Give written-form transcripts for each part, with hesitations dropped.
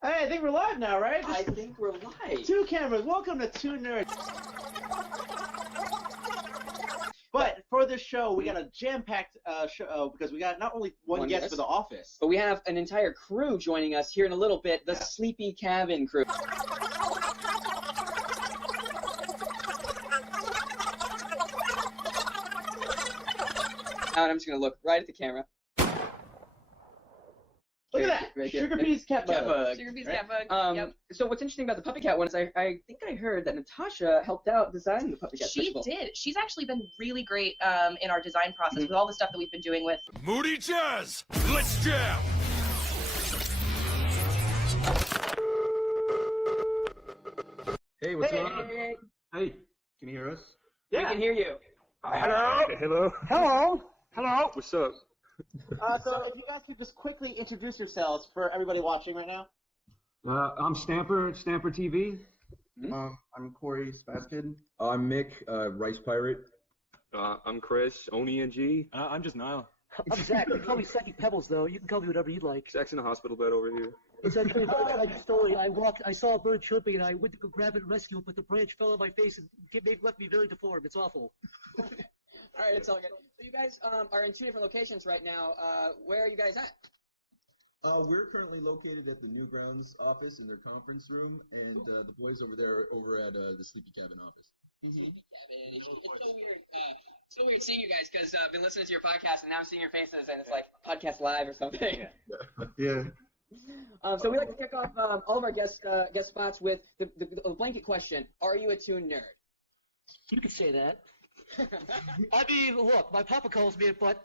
Hey, I think we're live now, right? I think we're live. Two cameras. Welcome to Two Nerds. But for this show, we got a jam-packed show because we got not only one guest for the office, but we have an entire crew joining us here in a little bit, the Sleepycabin crew. And I'm just going to look right at the camera. Look at that! Right Sugar Peas Cat Bug. Sugar Peas Cat Bug, yep. So what's interesting about the Puppy Cat one is I think I heard that Natasha helped out design the Puppy Cat She did. She's actually been really great in our design process with all the stuff that we've been doing with... Moody Jazz! Let's jam! Hey, what's going on? Hey. Hey, can you hear us? We can hear you. Hello! Hello. Hello! Hello! What's up? So if you guys could just quickly introduce yourselves for everybody watching right now. I'm Stamper TV. I'm Corey Spaskid. I'm Mick, Rice Pirate. I'm Chris, Oni and G. I'm just Niall. I'm Zach. You can call me Psychic Pebbles, though. You can call me whatever you'd like. Zach's in a hospital bed over here. It's actually a tragic story. I saw a bird chirping, and I went to go grab it and rescue it, but the branch fell on my face and left me very deformed. It's awful. All right, it's all good. So you guys are in two different locations right now. Where are you guys at? We're currently located at the Newgrounds office in their conference room, and the boys over there are over at the Sleepycabin office. Sleepycabin. It's so weird. So weird seeing you guys because I've been listening to your podcast and now I'm seeing your faces and it's like podcast live or something. Yeah. So we like to kick off all of our guest spots with the blanket question: are you a Toon nerd? You could say that. I mean, look, my papa calls me it, but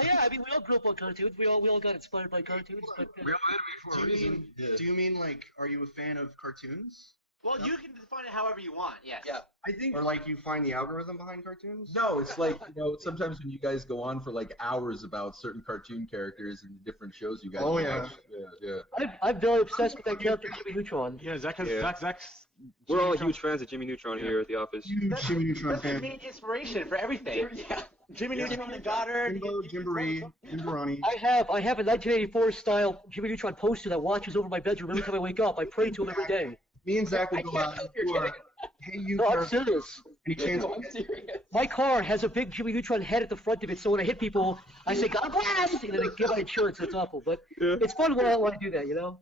yeah, I mean, we all grew up on cartoons. We all got inspired by cartoons, but Real anime for a reason. Do you mean like, are you a fan of cartoons? Well, you can define it however you want, yes. Yeah. I think. Or like you find the algorithm behind cartoons? No, it's like, sometimes when you guys go on for like hours about certain cartoon characters and the different shows you guys watch. Yeah. I'm very obsessed with that character, Jimmy Neutron. Yeah, Zach's. We're all huge fans of Jimmy Neutron here at the office. Huge Jimmy Neutron That's the fan. main inspiration for everything. Yeah. Jimmy Neutron and Goddard. Jimboree, Jimborani. I have a 1984 style Jimmy Neutron poster that watches over my bedroom every time I wake up. I pray to him every day. Me and Zach will go out and do a Hey You No, I'm character. serious. Any chance? I'm serious. My car has a big Jimmy Neutron head at the front of it, so when I hit people, I say, God bless! And then I get my insurance. It's awful. But it's fun when I do that, you know?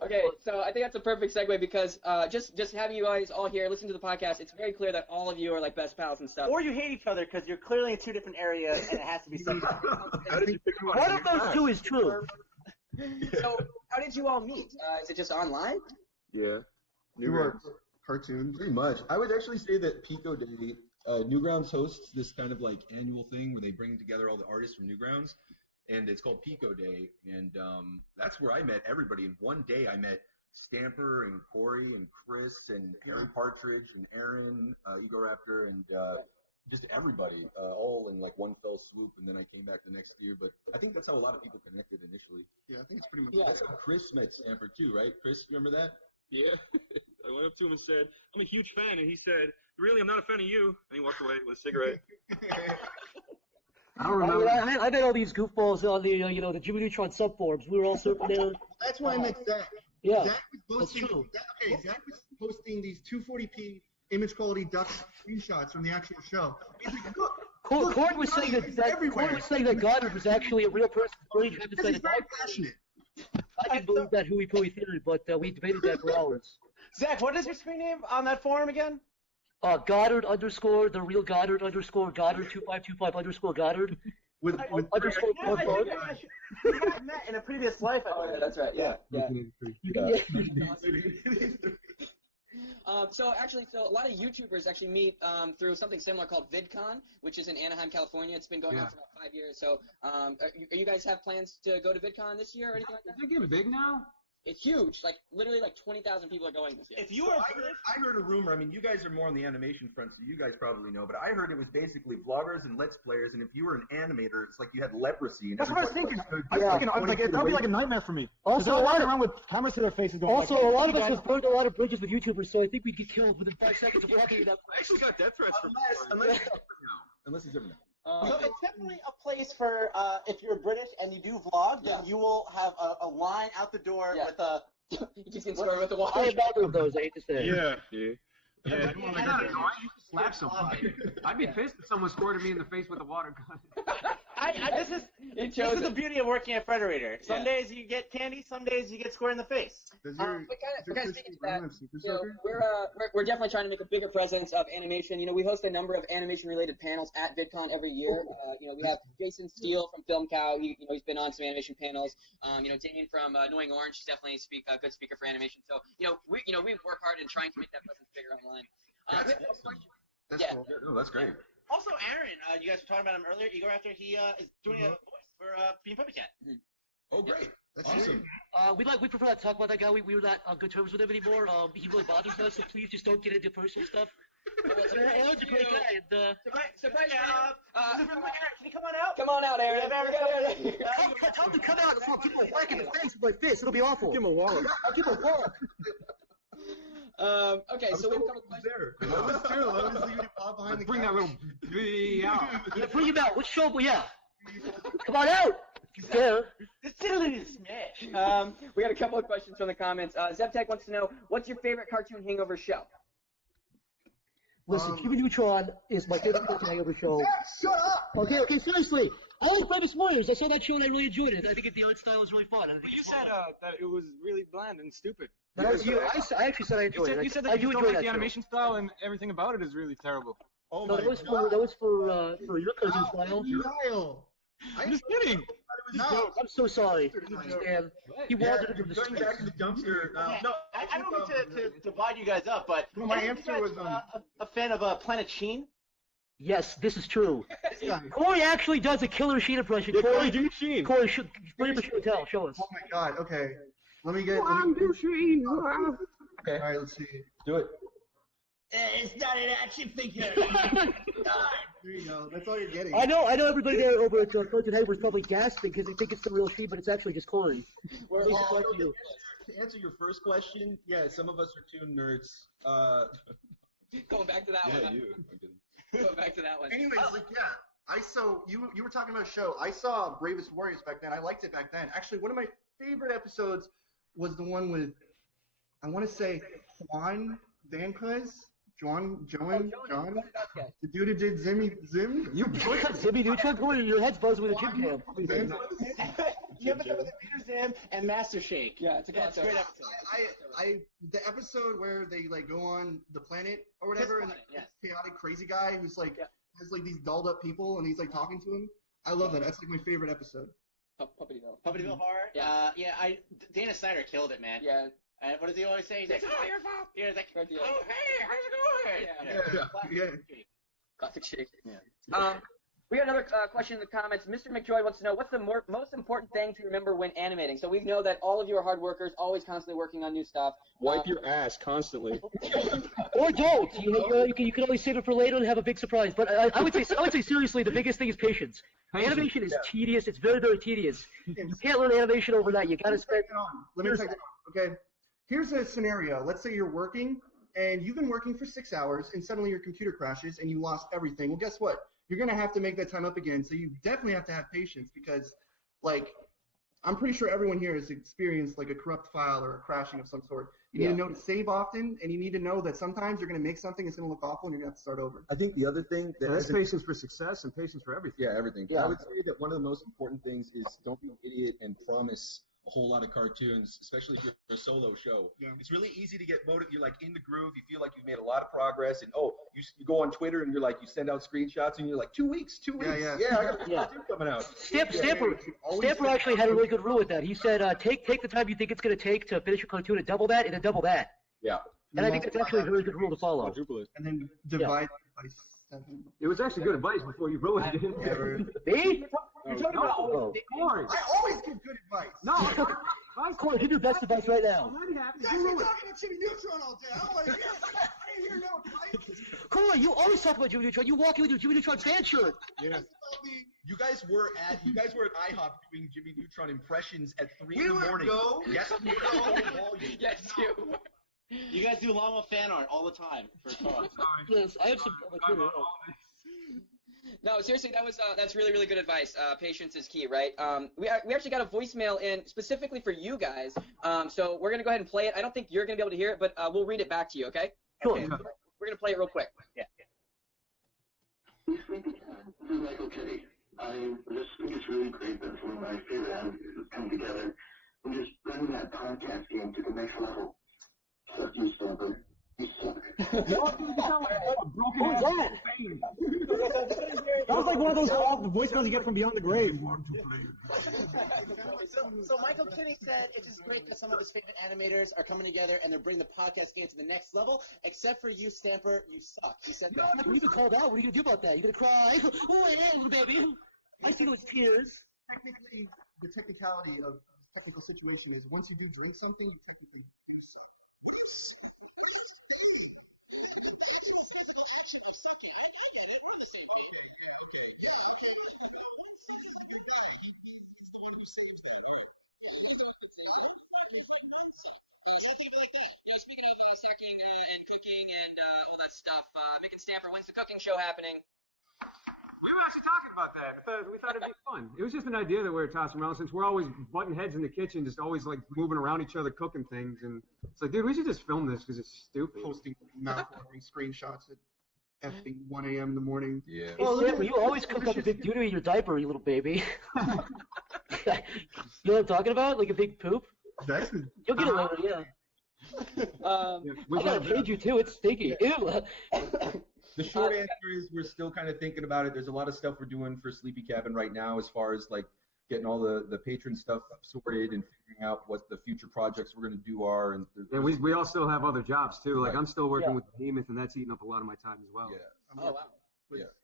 Okay, so I think that's a perfect segue because just having you guys all here listen to the podcast, it's very clear that all of you are like best pals and stuff. Or you hate each other because you're clearly in two different areas and it has to be something. How did you pick him up? One of those two is true. So how did you all meet? Is it just online? Yeah. Newgrounds. Cartoons. Pretty much. I would actually say that Pico Day, Newgrounds hosts this kind of like annual thing where they bring together all the artists from Newgrounds, and it's called Pico Day, and that's where I met everybody. In one day, I met Stamper and Corey and Chris and Harry Partridge and Aaron, Egoraptor, and just everybody, all in like one fell swoop. And then I came back the next year. But I think that's how a lot of people connected initially. Yeah, I think it's pretty much. That's how Chris met Stamper too, right? Chris, remember that? Yeah. I went up to him and said, I'm a huge fan. And he said, really, I'm not a fan of you. And he walked away with a cigarette. I don't remember. I met all these goofballs on the, the Jimmy Neutron subforums. We were all surfing there. That's why I met Zach. Yeah, Zach was posting. that's true. Zach was posting these 240p image quality duck screenshots from the actual show. He's like, look. Cord was saying that Goddard was actually a real person. He's very passionate. I didn't believe that hooey pooey theory, but we debated that for hours. Zach, what is your screen name on that forum again? Goddard _ the real Goddard _ Goddard 2525 _ Goddard. With underscore I think we had met in a previous life. Oh yeah, that's right. Yeah. So a lot of YouTubers actually meet through something similar called VidCon, which is in Anaheim, California. It's been going on for about 5 years. So are you guys have plans to go to VidCon this year or anything like that? Is it getting big now? It's huge. Like literally, like 20,000 people are going this year. If you were, I heard a rumor. I mean, you guys are more on the animation front, so you guys probably know. But I heard it was basically vloggers and Let's Players, and if you were an animator, it's like you had leprosy. And That's what I was thinking. I was like, that would be like a nightmare for me. Also, they're walking around with cameras to their faces going. Also, a lot of us have burned a lot of bridges with YouTubers, so I think we'd get killed within 5 seconds of walking it up. I actually got death threats from unless he's different now. So it's definitely a place for if you're British and you do vlog, then you will have a line out the door with a He keeps getting scored with the water. I have neither of those, I hate to say. Yeah, dude. Yeah, Come on, like, I don't know. I used to slap somebody. I'd be pissed if someone scored me in the face with a water gun. This is the beauty of working at Frederator. Some days you get candy, some days you get square in the face. But kind of speaking to that, you know, we're definitely trying to make a bigger presence of animation. You know, we host a number of animation-related panels at VidCon every year. You know, we have Jason Steele from Film Cow. He's been on some animation panels. You know, Damien from Annoying Orange is definitely a good speaker for animation. So, we work hard in trying to make that presence bigger online. That's cool. No, that's great. Also, Aaron, you guys were talking about him earlier. Igor, after he is doing a voice for Bean Puppy Cat. Oh, great. That's awesome. We prefer not to talk about that guy. We're not on good terms with him anymore. He really bothers us, so please just don't get into personal stuff. Aaron's a great guy. And, surprise! Aaron, can you come on out? Come on out, Aaron. Tell him to come out before people whack in the face with my fist. It'll be awful. Give him a wallet. I'll give him a wallet. Okay, so we have a couple questions. That was true. I was leaving Bob behind the Bring that little B out. Yeah, bring him out. Let's show him. Yeah. Come on out. Yeah. Smash. We got a couple of questions from the comments. Zeptech wants to know, what's your favorite cartoon hangover show? Listen, Jimmy Neutron is my favorite cartoon hangover show. Shut up! Okay, seriously. I like Famous Warriors. I saw that show and I really enjoyed it. I think the art style is really fun. But you said that it was really bland and stupid. That was you. I actually said I enjoyed it. You said that you don't like the animation style and everything about it is really terrible. Oh no, my that was for your cousin style. I'm just kidding. No, I'm so sorry. And he wanted to going back to the dumpster. No, I don't mean to divide you guys up, but my answer was a fan of Planet Sheen. Yes, this is true. Corey actually does a killer Sheen impression. Corey, do Sheen. Corey, bring him to tell. Show us. Oh my God. Okay. Let me get. Sheen. Okay. All right. Let's see. do it. It's not an action figure. There you go. That's all you're getting. I know everybody there over at Cartoon Head was probably gasping because they think it's the real Sheen, but it's actually just Corey. To answer your first question, yeah, some of us are toon nerds. Going back to that one. Yeah, you. Going back to that one. Anyways, you were talking about a show. I saw Bravest Warriors back then. I liked it back then. Actually, one of my favorite episodes was the one with, I want to say, Juan Vancuz. John? The dude who did Zim? You boycott Zimmy Neutron? Corey, your head's buzzing with a gym cam. You ever with Peter Zim and Master Shake? Yeah, it's a great episode. The episode where they go on the planet or whatever, and chaotic crazy guy who's has these dolled up people and he's talking to him. I love that. That's my favorite episode. Puppetyville horror. Yeah. Dana Snyder killed it, man. Yeah. What does he always say? He's like, "Oh, your fault." Yeah, he's like, "Oh, hey, how's it going?" Yeah. Classic Shake. Yeah. We got another question in the comments. Mr. McJoy wants to know, what's the most important thing to remember when animating? So we know that all of you are hard workers, always constantly working on new stuff. Wipe your ass constantly. Or don't. You can always save it for later and have a big surprise. But I would say seriously, the biggest thing is patience. Animation is tedious. It's very, very tedious. You can't learn animation overnight. You got to spend. Let me take it on. Okay. Here's a scenario. Let's say you're working and you've been working for 6 hours and suddenly your computer crashes and you lost everything. Well, guess what? You're going to have to make that time up again. So you definitely have to have patience because, I'm pretty sure everyone here has experienced a corrupt file or a crashing of some sort. You need to know to save often, and you need to know that sometimes you're going to make something that's going to look awful and you're going to have to start over. I think the other thing that's patience for success and patience for everything. Yeah, everything. Yeah. I would say that one of the most important things is don't be an idiot and promise a whole lot of cartoons, especially if you're a solo show. Yeah. It's really easy to get motivated. You're in the groove. You feel like you've made a lot of progress, and you go on Twitter and you're you send out screenshots and you're 2 weeks. Yeah. I got a cartoon coming out. Stamper actually had a really good rule with that. He said, take the time you think it's going to take to finish a cartoon and double that, and then double that. Yeah. And I think that's actually a very good rule to follow. And then divide by 7. It was actually good advice before you ruined it. Me? You're talking about Corey. I always give good advice. No, Corey, give your best advice right now. You guys are talking about Jimmy Neutron all day. I don't want to hear it. I didn't hear no advice. Corey, you always talk about Jimmy Neutron. You walk in with your Jimmy Neutron fan shirt. Yeah. You guys were at IHOP doing Jimmy Neutron impressions at 3 in the morning. Yes, we were. Yes, you. You guys do llama fan art all the time for cars. Yes, I have some. No, seriously, that's really, really good advice. Patience is key, right? We actually got a voicemail in specifically for you guys. So we're gonna go ahead and play it. I don't think you're gonna be able to hear it, but we'll read it back to you, okay? Sure. Okay. We're gonna play it real quick. Yeah. This is Michael Kitty. I just think it's really great that some of my favorite animators have come together and just bringing that podcast game to the next level. Fuck you, Stamper. You suck. That was like one of those voicemails you get from beyond the grave. So Michael Kinney said it's just great that some of his favorite animators are coming together and they're bringing the podcast game to the next level, except for you, Stamper. You suck. He said that. What are you called out? What are you gonna do about that? You gonna cry? Oh, hey, little baby. I see those tears. Technically, the technicality of the technical situation is once you do drink something, you technically suck. Speaking of snacking and cooking and all that stuff, Mick and Stamper, when's the cooking show happening? We were actually talking about that. We thought it'd be fun. It was just an idea that we were tossing around since we're always butting heads in the kitchen, just always like moving around each other cooking things. And it's like, dude, we should just film this because it's stupid. Posting mouth-watering screenshots at effing 1 a.m. in the morning. Yeah. Hey, Stamper, you always cook up a big doo-doo in your diaper, you little baby. You know what I'm talking about? Like a big poop? You'll get it later, yeah. I gotta feed you too, it's stinky. Ew. The short answer is we're still kind of thinking about it. There's a lot of stuff we're doing for Sleepycabin right now as far as like getting all the patron stuff sorted and figuring out what the future projects we're going to do are. And we all still have other jobs too. Like I'm still working with Behemoth, and that's eating up a lot of my time as well. Yeah. I'm working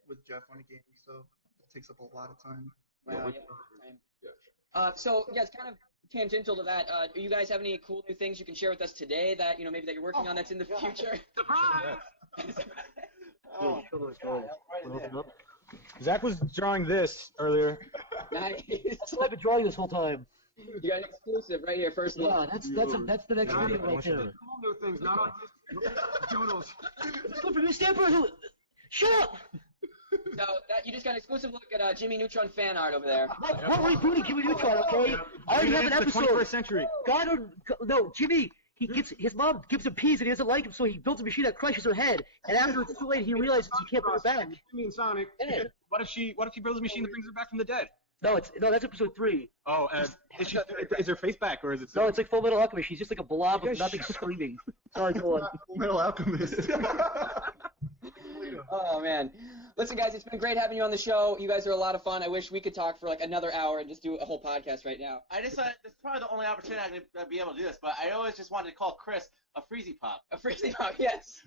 with Jeff on a game, so that takes up a lot of time. Wow. So yeah, it's kind of tangential to that. Do you guys have any cool new things you can share with us today that maybe that you're working on that's in the future? Surprise! Zach was drawing this earlier. Nice. That's what I've been drawing this whole time. You got an exclusive right here, first look. Yeah, that's the next video right there. Cool new things, not on doodles. Good for me, Stamper. Shut up. So you just got an exclusive look at Jimmy Neutron fan art over there. We're rebooting Jimmy Neutron, okay? I already have an episode. 21st century. No, Jimmy. His mom gives him peas and he doesn't like him, so he builds a machine that crushes her head. And after it's too late, he realizes he can't bring her back. Jimmy and Sonic. Yeah. What if he builds a machine that brings her back from the dead? No, that's episode 3. Oh, is her face back or is it? No, it's like Full Metal Alchemist. She's just like a blob of nothing screaming. Sorry, go on. Full Metal Alchemist. Oh man. Listen, guys, it's been great having you on the show. You guys are a lot of fun. I wish we could talk for like another hour and just do a whole podcast right now. I just thought this is probably the only opportunity I'm going to be able to do this, but I always just wanted to call Chris a Freezy Pop. A Freezy Pop, yes.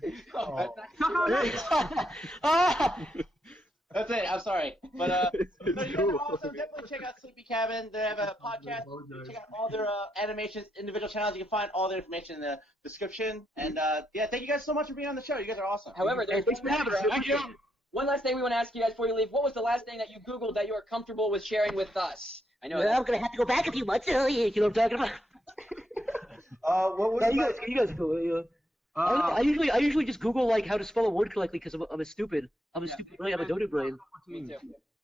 That's it. I'm sorry. But so you guys are awesome. Definitely check out Sleepycabin. They have a podcast. Check out all their animations, individual channels. You can find all their information in the description. And yeah, thank you guys so much for being on the show. You guys are awesome. However, Thanks for having us. Thank you. One last thing we want to ask you guys before you leave. What was the last thing that you Googled that you are comfortable with sharing with us? I know. Well, I'm gonna have to go back a few months. You know what I'm talking about? What was you guys go. I usually just Google like how to spell a word correctly because I'm a stupid. I'm a stupid brain. I'm a doted brain. Me too.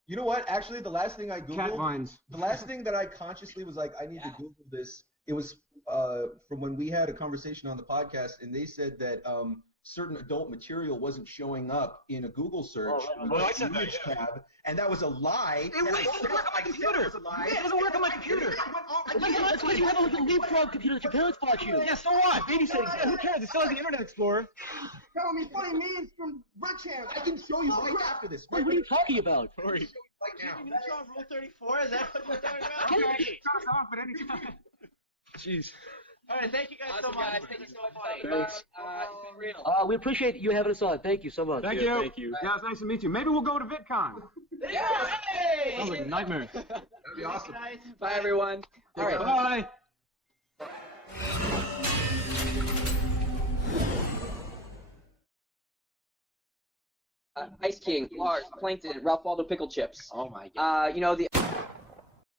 You know what? Actually, the last thing I Googled, Cat vines. the last thing that I consciously was like, I need to Google this. It was from when we had a conversation on the podcast, and they said that certain adult material wasn't showing up in a Google search. I said that, tab, and that was a lie. It doesn't work on my computer. It doesn't work on my computer. That's because you have a little leapfrog computer that your parents bought you. Yeah, so what? Babysitting. Yeah, who cares? It still has the Internet Explorer. Telling me funny memes from Redchamp. I can show you right after this. Wait, what are you talking about? Right now. Neutron Rule 34? Is that what you're talking about? Cut us off at any time. Jeez. All right, thank you guys so much. Guys, thank you so much. It's been real. We appreciate you having us on. Thank you so much. Thank you. Thank you. Yeah, it's nice to meet you. Maybe we'll go to VidCon. Yeah. Hey! Sounds like a nightmare. That'd be awesome. Bye, everyone. All right. Bye. Ice King, Lars, Plankton, Ralph Waldo Pickle Chips. Oh my god. The